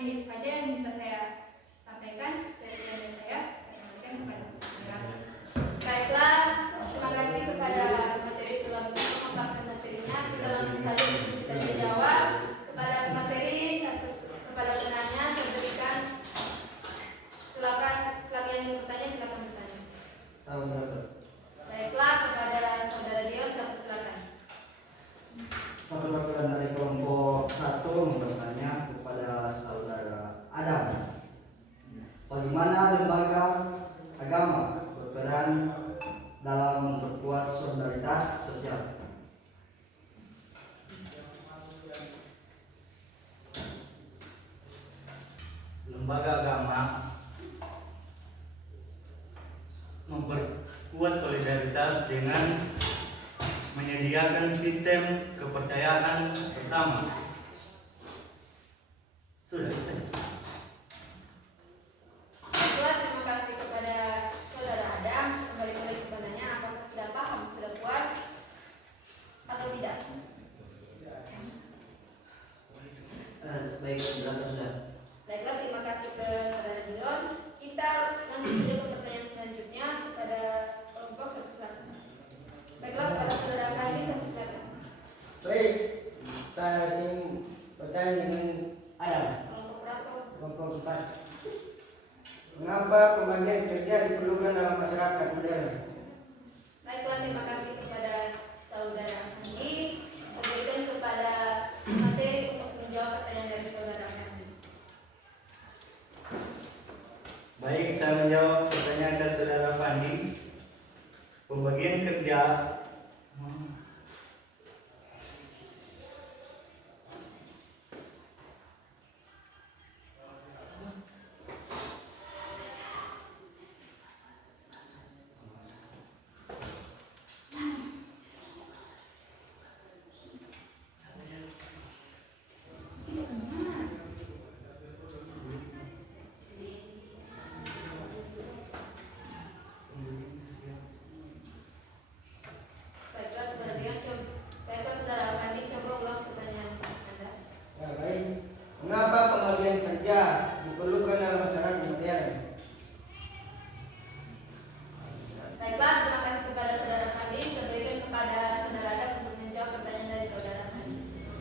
hanya itu saja yang bisa saya sampaikan. Sekian dari saya kembalikan kepada moderator. Baiklah, terima kasih kepada materi telah memaparkan materinya. Kita langsung saja diskusi tanya jawab. Kepada materi, kepada penanya, saya berikan silakan yang ingin bertanya silakan bertanya. Baiklah, kepada saudara Dion, silakan. Saudara perwakilan dari kelompok 1 bertanya kepada saudara Adam. Bagaimana lembaga agama berperan dalam memperkuat solidaritas sosial? Lembaga agama memperkuat solidaritas dengan menyediakan sistem kepercayaan bersama. Sudah. Baiklah, terima kasih kepada saudara Adam. Kembali ke pertanyaan, apakah sudah paham, sudah puas atau tidak? Baik, sudah. Baiklah, terima kasih ke saudara Dion. Kita lanjut saja ke pertanyaan selanjutnya kepada kelompok 1 silakan. Baiklah, kepada saudara Kandi, silakan. Baik, saya ingin bertanya dengan Adam. Kelompok berapa? Kelompok 4. Mengapa pembagian kerja diperlukan dalam masyarakat modern? Baiklah, terima kasih kepada saudara Kandi. Berikan kepada materi untuk menjawab pertanyaan dari saudara Kandi. Baik, saya menjawab pertanyaan dari saudara Fandi. Pembagian kerja Baiklah, saudara Dion, baiklah saudara Kandi, coba ulang pertanyaan Anda. Ya, baik. Mengapa pembagian kerja diperlukan dalam masyarakat modern? Baiklah, terima kasih kepada saudara Kandi. Berikan kepada saudara Adam untuk menjawab pertanyaan dari saudara Kandi.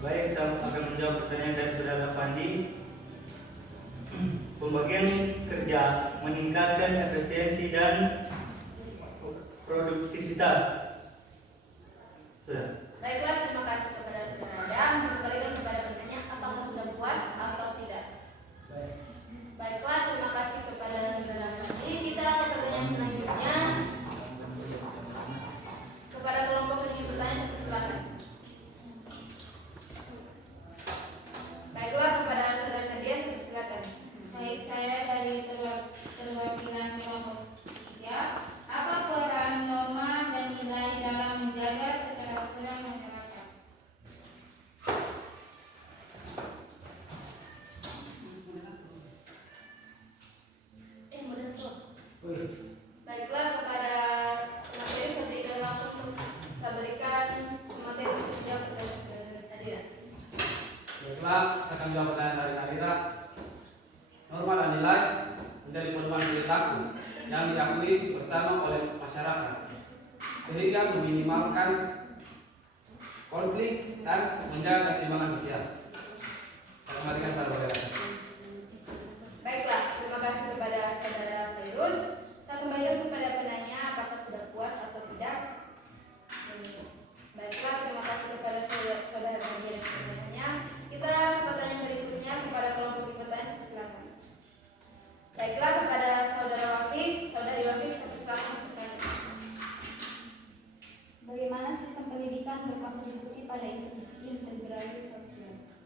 Baik, saya akan menjawab pertanyaan dari saudara Fandi. Pembagian kerja meningkatkan efisiensi dan produktivitas. Sudah. Baiklah, terima kasih kepada saudara Adam. Saya kembalikan kepada pertanyaan, apakah sudah puas atau tidak? Baik. Baiklah, terima kasih kepada saudara Kandi. Kita ke pertanyaan selanjutnya kepada kelompok yang ingin bertanya, silakan. Baiklah, kepada saudara Nadia, silakan. Baik, saya dari perwakilan kelompok 3. Apa peran norma dan nilai dalam menjaga keteraturan masyarakat? Moderator. Wih. Baiklah, kepada materi saya berikan waktu untuk saya berikan materi untuk menjawab pertanyaan hadirin. Baiklah, saya akan jawab pertanyaan dari Nadira. Norma dan nilai menjadi pedoman perilaku yang diakui bersama oleh masyarakat, sehingga meminimalkan konflik dan menjaga keseimbangan sosial. Saya kembalikan kepada saudara. Baiklah, terima kasih kepada saudara Virus. Saya kembalikan kepada penanya, apakah sudah puas atau tidak? Baiklah, terima kasih kepada saudara Nadia dan saudaranya. Kita ke pertanyaan berikutnya kepada kelompok bertanya, silakan. Baiklah, kepada saudara Wafik, saudari Wafik, silakan bertanya. Bagaimana sistem pendidikan berkontribusi pada integrasi sosial?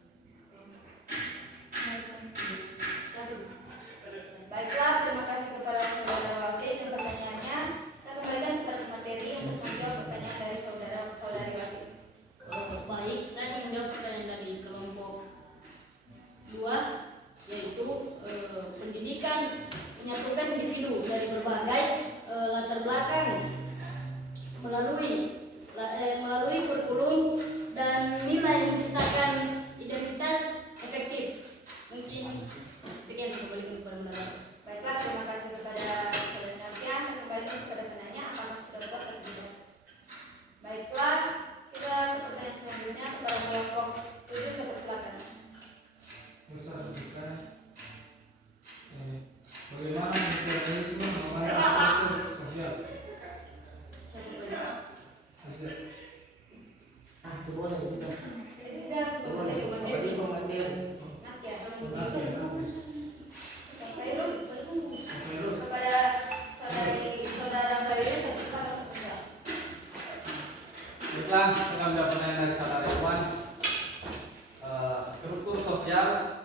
sosial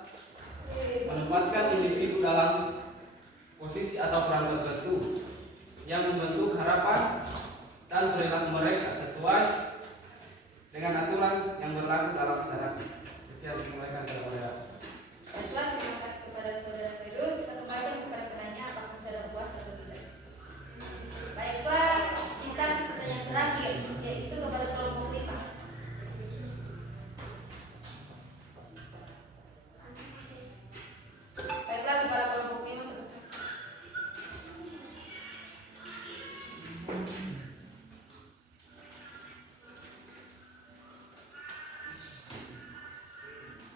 menempatkan individu dalam posisi atau peran tertentu yang membentuk harapan dan perilaku mereka sesuai dengan aturan yang berlaku dalam masyarakat. Sekian dimulaikan saudara. Baiklah, terima kasih kepada saudara Firdaus. Satu bagian kepada penanya, apakah saudara puas atau tidak? Baiklah, kita ke pertanyaan terakhir, yaitu kepada kelompok 5. Baiklah, kepada kelompok 5 selesai.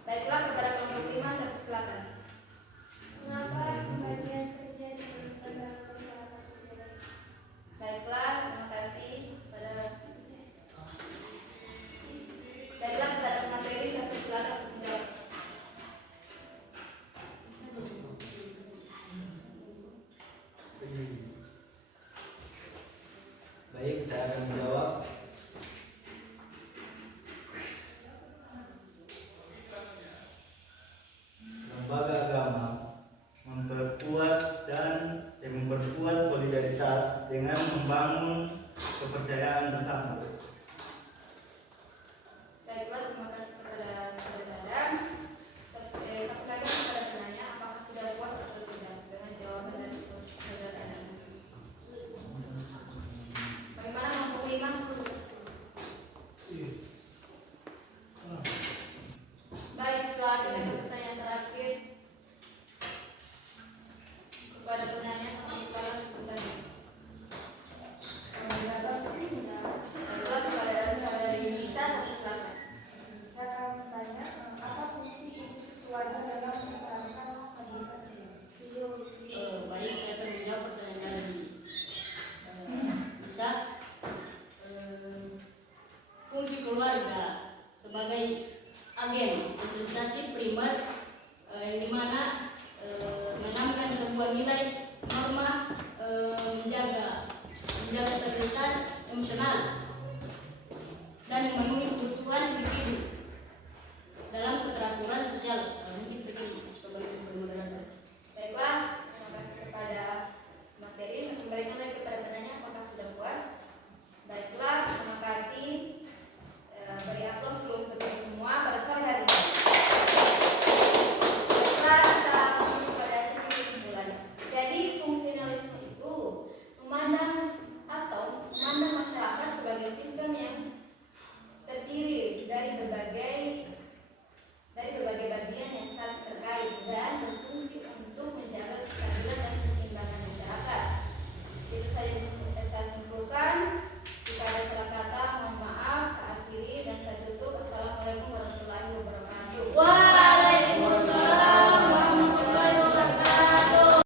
Baiklah, kepada kelompok 5 saya persilakan. Mengapa pembagian kerja diperlukan dalam masyarakat budaya? Baiklah, terima kasih kepada Baiklah, kepada materi saya persilakan untuk menjawab. Baik, saya akan menjawab. Lembaga agama memperkuat solidaritas dengan membangun kepercayaan bersama. Baiklah, terima kasih kepada saudara Adam. Satu lagi kepada penanya, apakah sudah puas atau tidak dengan jawaban dari saudara Adam? Bagaimana kelompok 5? Baiklah, kita ke pertanyaan terakhir kepada penanya. Baiklah, bertanya. Baiklah, kepada saudari Nisa, satu silakan. Saya akan bertanya, apa fungsi keluarga dalam mempertahankan stabilitas sosial? Baik, saya akan menjawab pertanyaan dari Bisa. Fungsi keluarga sebagai agen sosialisasi primer yang dimana menanamkan sebuah nilai norma, menjaga stabilitas emosional dan memenuhi kebutuhan individu